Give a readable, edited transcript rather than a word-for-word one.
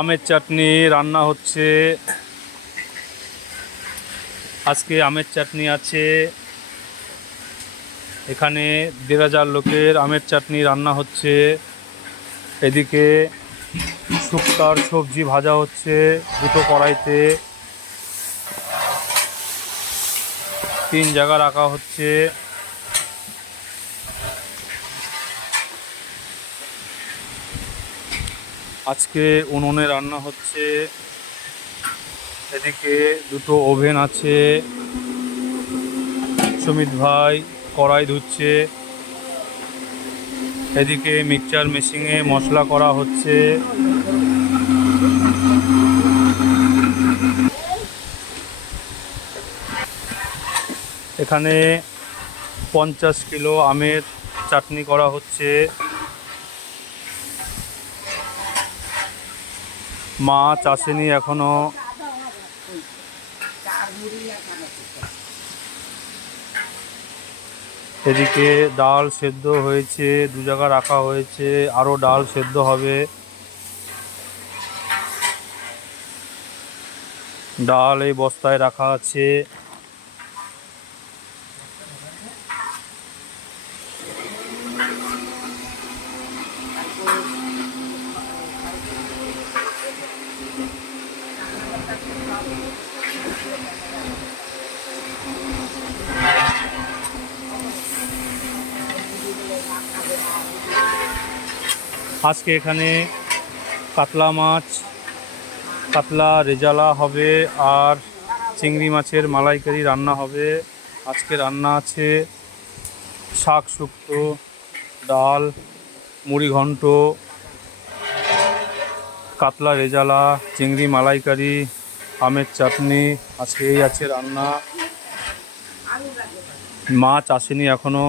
আমের চাটনি রান্না হচ্ছে। আজকে আমের চাটনি আছে। এখানে ১,৫০০ লোকের আমের চাটনি রান্না হচ্ছে। এদিকে শুক্তার সবজি ভাজা হচ্ছে দুটো কড়াইতে, ৩ জায়গা রাখা হচ্ছে। আজকে উনুনে রান্না হচ্ছে। এদিকে দুটো ওভেন আছে। সুমিত ভাই কড়াই ধুচ্ছে। এদিকে মিক্সচার মেশিনে মশলা করা হচ্ছে। এখানে ৫০ কিলো আমের চাটনি করা হচ্ছে। মাছ আসেনি এখনো। এদিকে ডাল সেদ্ধ হয়েছে, ২ জায়গা রাখা হয়েছে, আরও ডাল সেদ্ধ হবে। ডাল এই বস্তায় রাখা আছে। আজকে এখানে কাতলা মাছ, কাতলা রেজালা হবে আর চিংড়ি মাছের মালাইকারি রান্না হবে। আজকে রান্না আছে শাক শুক্তো, ডাল, মুড়ি ঘন্ট, কাতলা রেজালা, চিংড়ি মালাইকারি, আমের চাটনি। আজকে এই আছে রান্না। মাছ আসেনি এখনো।